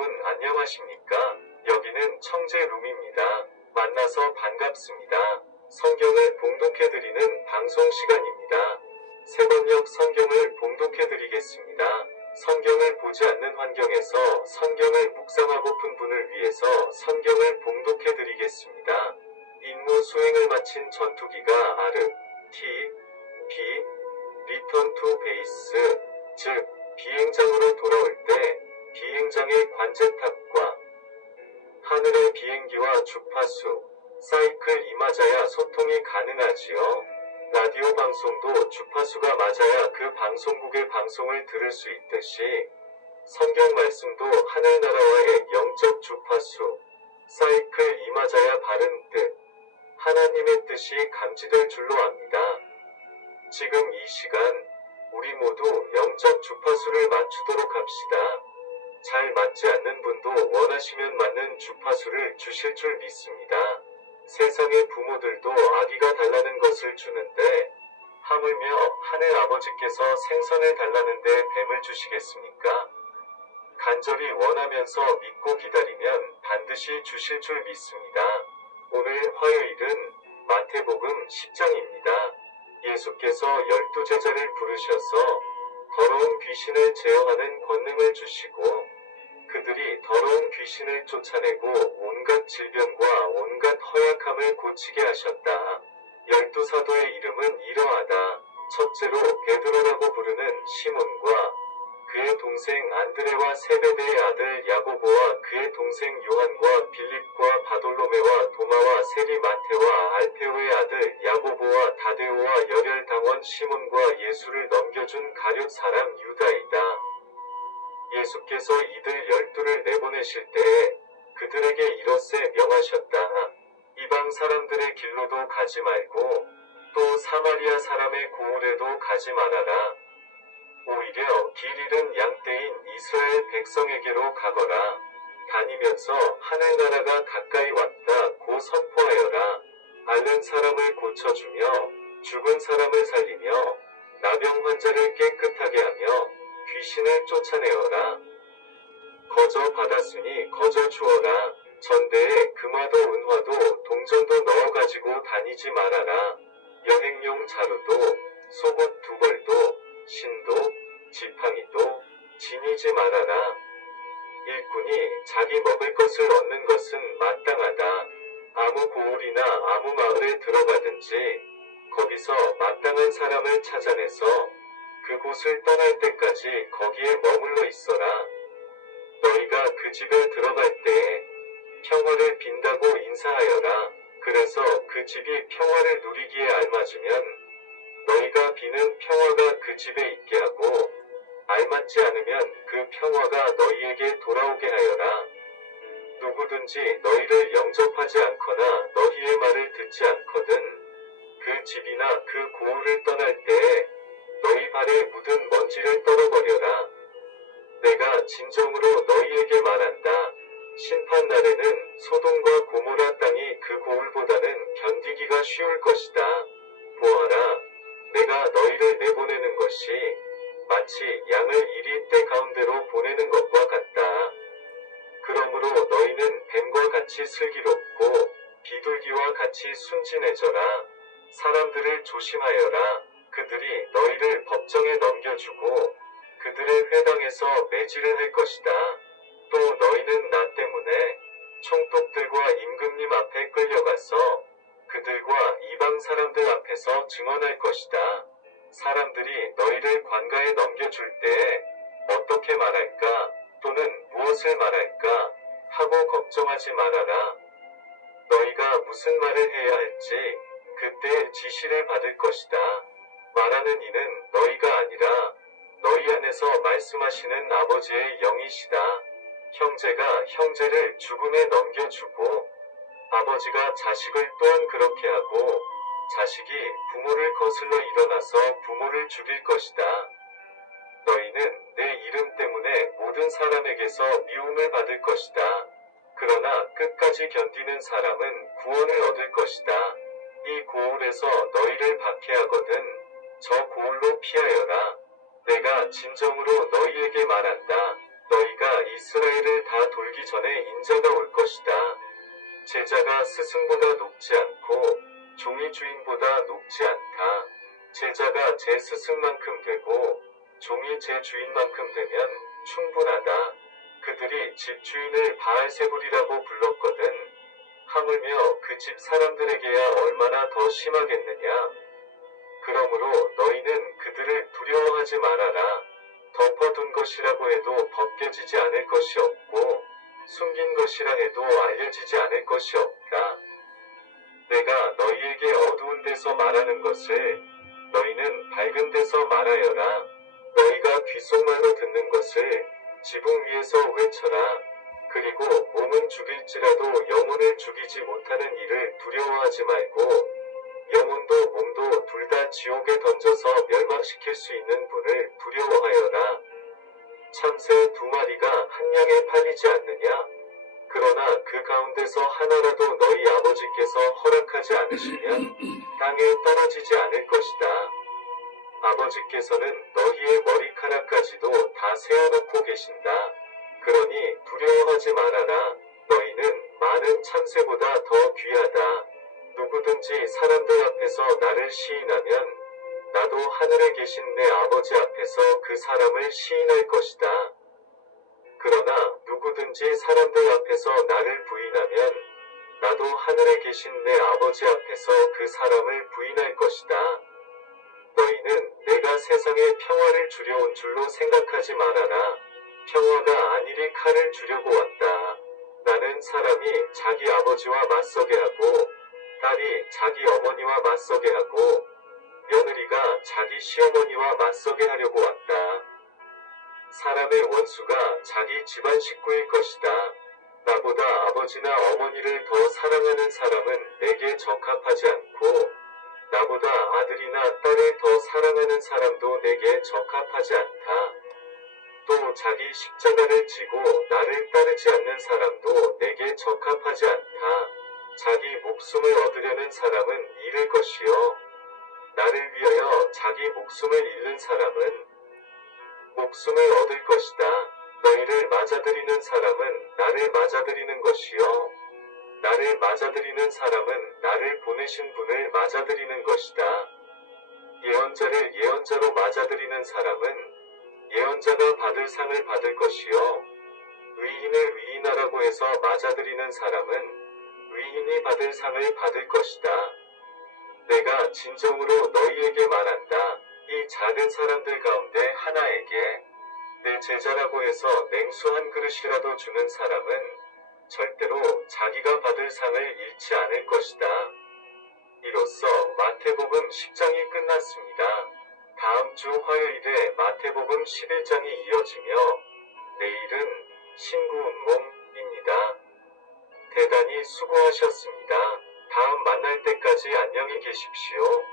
여러분 안녕하십니까? 여기는 청재룸입니다. 만나서 반갑습니다. 성경을 봉독해드리는 방송 시간입니다. 세 번역 성경을 봉독해드리겠습니다. 성경을 보지 않는 환경에서 성경을 묵상하고픈 분을 위해서 성경을 봉독해드리겠습니다. 임무 수행을 마친 전투기가 리턴 투 베이스, 즉 비행장으로 돌아올 때 비행장의 관제탑과 하늘의 비행기와 주파수, 사이클이 맞아야 소통이 가능하지요. 라디오 방송도 주파수가 맞아야 그 방송국의 방송을 들을 수 있듯이 성경 말씀도 하늘나라와의 영적 주파수, 사이클이 맞아야 바른 뜻, 하나님의 뜻이 감지될 줄로 압니다. 지금 이 시간 우리 모두 영적 주파수를 맞추도록 합시다. 잘 맞지 않는 분도 원하시면 맞는 주파수를 주실 줄 믿습니다. 세상의 부모들도 아기가 달라는 것을 주는데 하물며 하늘 아버지께서 생선을 달라는데 뱀을 주시겠습니까? 간절히 원하면서 믿고 기다리면 반드시 주실 줄 믿습니다. 오늘 화요일은 마태복음 10장입니다. 예수께서 12제자를 부르셔서 더러운 귀신을 제어하는 권능을 주시고 그들이 더러운 귀신을 쫓아내고 온갖 질병과 온갖 허약함을 고치게 하셨다. 12사도의 이름은 이러하다. 첫째로 베드로라고 부르는 시몬과 그의 동생 안드레와 세베대의 아들 야고보와 그의 동생 요한과 빌립과 바돌로메와 도마와 세리 마테와 알페오의 아들 야고보와 다데오와 열혈당원 시몬과 예수를 넘겨준 가룟 사람 유다이다. 예수께서 이들 12를 내보내실 때에 그들에게 이렇게 명하셨다. 이방 사람들의 길로도 가지 말고 또 사마리아 사람의 고을에도 가지 말아라. 오히려 길 잃은 양떼인 이스라엘 백성에게로 가거라. 다니면서 하늘나라가 가까이 왔다 고 선포하여라. 앓는 사람을 고쳐주며 죽은 사람을 살리며 나병 환자를 깨끗하게 하며 귀신을 쫓아내어라. 거저 받았으니 거저 주어라. 전대에 금화도 은화도 동전도 넣어가지고 다니지 말아라. 여행용 자루도 속옷 두 벌도 신도 지팡이도 지니지 말아라. 일꾼이 자기 먹을 것을 얻는 것은 마땅하다. 아무 고을이나 아무 마을에 들어가든지 거기서 마땅한 사람을 찾아내서 그곳을 떠날 때까지 거기에 머물러 있어라. 너희가 그 집에 들어갈 때에 평화를 빈다고 인사하여라. 그래서 그 집이 평화를 누리기에 알맞으면 너희가 비는 평화가 그 집에 있게 하고 알맞지 않으면 그 평화가 너희에게 돌아오게 하여라. 누구든지 너희를 영접하지 않거나 너희의 말을 듣지 않거든 그 집이나 그 고을을 떠날 때에 너희 발에 묻은 먼지를 떨어버려라. 내가 진정으로 너희에게 말한다. 심판날에는 소돔과 고모라 땅이 그 고을보다는 견디기가 쉬울 것이다. 보아라, 내가 너희를 내보내는 것이 마치 양을 이리 떼 가운데로 보내는 것과 같다. 그러므로 너희는 뱀과 같이 슬기롭고 비둘기와 같이 순진해져라. 사람들을 조심하여라. 그들이 너희를 법정에 넘겨주고 그들의 회당에서 매질을 할 것이다. 또 너희는 나 때문에 총독들과 임금님 앞에 끌려가서 그들과 이방 사람들 앞에서 증언할 것이다. 사람들이 너희를 관가에 넘겨줄 때에 어떻게 말할까 또는 무엇을 말할까 하고 걱정하지 말아라. 너희가 무슨 말을 해야 할지 그때 지시를 받을 것이다. 말하는 이는 너희가 아니라 너희 안에서 말씀하시는 아버지의 영이시다. 형제가 형제를 죽음에 넘겨주고 아버지가 자식을 또한 그렇게 하고 자식이 부모를 거슬러 일어나서 부모를 죽일 것이다. 너희는 내 이름 때문에 모든 사람에게서 미움을 받을 것이다. 그러나 끝까지 견디는 사람은 구원을 얻을 것이다. 이 고울에서 너희를 박해하거든 저 고울로 피하여라. 내가 진정으로 너희에게 말한다. 너희가 이 이스라엘을 다 돌기 전에 인자가 올 것이다. 제자가 스승보다 높지 않고 종이 주인보다 높지 않다. 제자가 제 스승만큼 되고 종이 제 주인만큼 되면 충분하다. 그들이 집주인을 바알세불이라고 불렀거든. 하물며 그 집 사람들에게야 얼마나 더 심하겠느냐. 그러므로 너희는 그들을 두려워하지 말아라. 덮어둔 것이라고 해도 벗겨지지 않을 것이 없고 숨긴 것이라 해도 알려지지 않을 것이 없다. 내가 너희에게 어두운 데서 말하는 것을 너희는 밝은 데서 말하여라. 너희가 귓속말로 듣는 것을 지붕 위에서 외쳐라. 그리고 몸은 죽일지라도 영혼을 죽이지 못하는 일을 두려워하지 말고 영혼도 몸도 둘 다 지옥에 던져서 멸망시킬 수 있는 분을 두려워하여라. 참새 2마리가 한 양에 팔리지 않느냐? 그러나 그 가운데서 하나라도 너희 아버지께서 허락하지 않으시면 땅에 떨어지지 않을 것이다. 아버지께서는 너희의 머리카락까지도 다 세어놓고 계신다. 그러니 두려워하지 말아라. 너희는 많은 참새보다 더 귀하다. 누구든지 사람들 앞에서 나를 시인하면 나도 하늘에 계신 내 아버지 앞에서 그 사람을 시인할 것이다. 그러나 누구든지 사람들 앞에서 나를 부인하면 나도 하늘에 계신 내 아버지 앞에서 그 사람을 부인할 것이다. 너희는 내가 세상에 평화를 주려온 줄로 생각하지 말아라. 평화가 아니리 칼을 주려고 왔다. 나는 사람이 자기 아버지와 맞서게 하고 딸이 자기 어머니와 맞서게 하고 며느리가 자기 시어머니와 맞서게 하려고 왔다. 사람의 원수가 자기 집안 식구일 것이다. 나보다 아버지나 어머니를 더 사랑하는 사람은 내게 적합하지 않고 나보다 아들이나 딸을 더 사랑하는 사람도 내게 적합하지 않다. 또 자기 십자가를 지고 나를 따르지 않는 사람도 내게 적합하지 않다. 자기 목숨을 얻으려는 사람은 잃을 것이요 나를 위하여 자기 목숨을 잃는 사람은 목숨을 얻을 것이다. 너희를 맞아들이는 사람은 나를 맞아들이는 것이요 나를 맞아들이는 사람은 나를 보내신 분을 맞아들이는 것이다. 예언자를 예언자로 맞아들이는 사람은 예언자가 받을 상을 받을 것이요 의인을 의인하라고 해서 맞아들이는 사람은 의인이 받을 상을 받을 것이다. 내가 진정으로 너희에게 말한다. 이 작은 사람들 가운데 하나에게 내 제자라고 해서 냉수 한 그릇이라도 주는 사람은 절대로 자기가 받을 상을 잃지 않을 것이다. 이로써 마태복음 10장이 끝났습니다. 다음 주 화요일에 마태복음 11장이 이어지며 내일은 신구운몽입니다. 대단히 수고하셨습니다. 다음 만날 때까지 안녕히 계십시오.